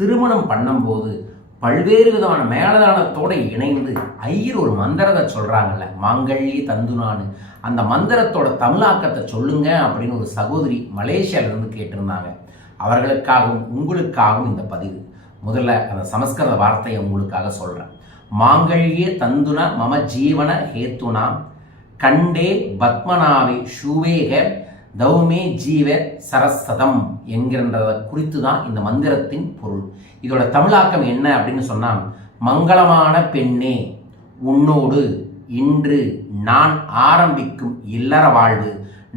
திருமணம் பண்ணும்போது பல்வேறு விதமான மேலதாளத்தோடு இணைந்து ஐயர் ஒரு மந்திரத்தை சொல்கிறாங்கல்ல, மாங்கல்ய தந்துனான்னு. அந்த மந்திரத்தோட தமிழாக்கத்தை சொல்லுங்க அப்படின்னு ஒரு சகோதரி மலேசியாவிலிருந்து கேட்டிருந்தாங்க. அவர்களுக்காகவும் உங்களுக்காகவும் இந்த பதிவு. முதல்ல அந்த சமஸ்கிருத வார்த்தையை உங்களுக்காக சொல்கிறேன். மாங்கல்யே தந்துன மம ஜீவன ஹேத்துனா கண்டே பத்மநாவி ஷூவேக தௌமே ஜீவ சரஸ்வதம் என்கின்றதை குறித்து தான் இந்த மந்திரத்தின் பொருள். இதோட தமிழாக்கம் என்ன அப்படின்னு சொன்னால், மங்களமான பெண்ணே, உன்னோடு இன்று நான் ஆரம்பிக்கும் இல்லற வாழ்வு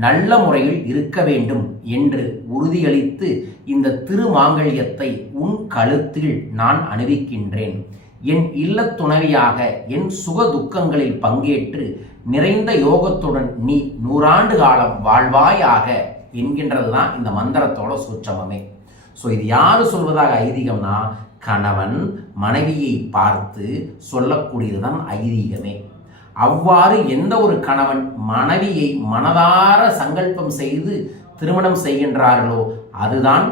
நல்ல முறையில் இருக்க வேண்டும் என்று உறுதியளித்து இந்த திருமாங்கல்யத்தை உன் கழுத்தில் நான் அணிவிக்கின்றேன். என் இல்லத் துணைவியாக என் சுக துக்கங்களில் பங்கேற்று நிறைந்த யோகத்துடன் நீ 100 ஆண்டு காலம் வாழ்வாயாக என்கின்றது தான் இந்த மந்திரத்தோட சூட்சமமே. ஸோ இது யார் சொல்வதாக ஐதீகம்னா, கணவன் மனைவியை பார்த்து சொல்லக்கூடியது தான் ஐதீகமே. அவ்வாறு எந்த ஒரு கணவன் மனைவியை மனதார சங்கல்பம் செய்து திருமணம் செய்கின்றார்களோ அதுதான்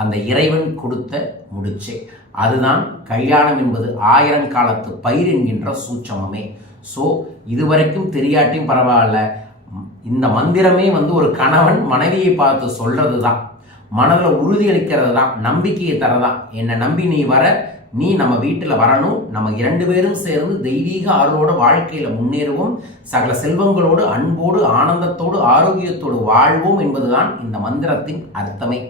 அந்த இறைவன் கொடுத்த முடிச்சே. அதுதான் கல்யாணம் என்பது 1000 காலத்து பயிர் என்கின்ற சூட்சமமே. ஸோ இதுவரைக்கும் தெரியாட்டியும் பரவாயில்ல, இந்த மந்திரமே ஒரு கணவன் மனைவியை பார்த்து சொல்றது தான், மனதில் உறுதியளிக்கிறது தான், நம்பிக்கையை தரதான். என்னை நம்பி நீ வர, நீ நம்ம வீட்டில் வரணும், நம்ம 2 பேரும் சேர்ந்து தெய்வீக அருளோட வாழ்க்கையில் முன்னேறுவோம், சகல செல்வங்களோடு அன்போடு ஆனந்தத்தோடு ஆரோக்கியத்தோடு வாழ்வோம் என்பதுதான் இந்த மந்திரத்தின் அர்த்தமே.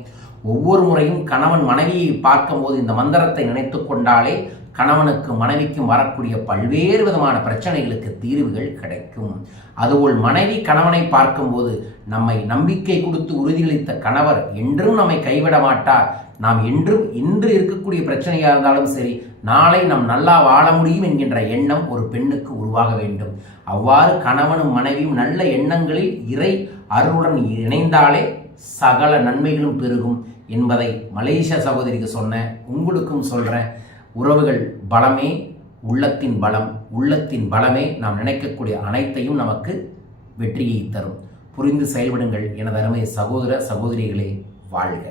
ஒவ்வொரு முறையும் கணவன் மனைவியை பார்க்கும்போது இந்த மந்திரத்தை நினைத்து கொண்டாலே கணவனுக்கும் மனைவிக்கும் வரக்கூடிய பல்வேறு விதமான பிரச்சனைகளுக்கு தீர்வுகள் கிடைக்கும். அதுபோல் மனைவி கணவனை பார்க்கும்போது நம்மை நம்பிக்கை கொடுத்து உறுதியளித்த கணவர் என்றும் நம்மை கைவிட மாட்டார், நாம் என்றும் இன்று இருக்கக்கூடிய பிரச்சனையாக இருந்தாலும் சரி நாளை நாம் நல்லா வாழ முடியும் என்கின்ற எண்ணம் ஒரு பெண்ணுக்கு உருவாக வேண்டும். அவ்வாறு கணவனும் மனைவியும் நல்ல எண்ணங்களில் இறை அருளுடன் இணைந்தாலே சகல நன்மைகளும் பெருகும் என்பதை மலேசியா சகோதரிக்கு சொன்னேன், உங்களுக்கும் சொல்கிறேன். உறவுகள் பலமே உள்ளத்தின் பலம், உள்ளத்தின் பலமே நாம் நினைக்கக்கூடிய அனைத்தையும் நமக்கு வெற்றியை தரும். புரிந்து செயல்படுங்கள் எனது அருமை சகோதர சகோதரிகளே. வாழ்க.